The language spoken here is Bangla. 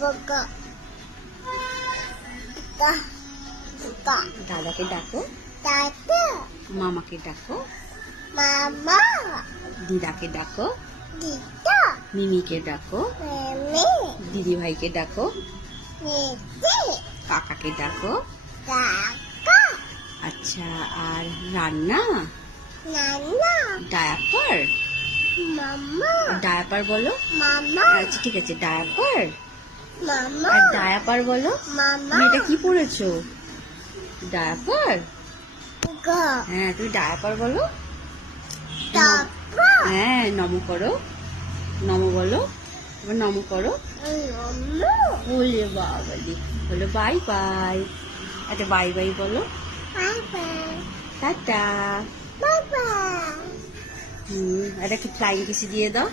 Poco. দাদাকে ডাকো, Tata. মামাকে ডাকো, Mama. দিদাকে ডাকো, Dita. মিমিকে ডাকো, Mami. দিদি ভাইকে ডাকো, Niti. কাকাকে ডাকো। Kaka. আচ্ছা, আর রান্না, Nana. Diaper, Mama. ডায়াপার বলো। Mama. আচ্ছা ঠিক আছে, ডায়াপার Mama. আর ডায়াপার বলো। Mama. তুমি এটা কি পড়েছো? ডায়াপার। Go. হ্যাঁ, তুমি ডায়াপার বলো। Tapa. হ্যাঁ, নম করো, নম বলো, এবার নম করো। Mama. বলে বাবালি, বলো বাই বাই। আচ্ছা বাই বাই বলো, Bye bye. Tata. Bye bye. আর একটা ফ্লাইং কিস দিয়ে দাও।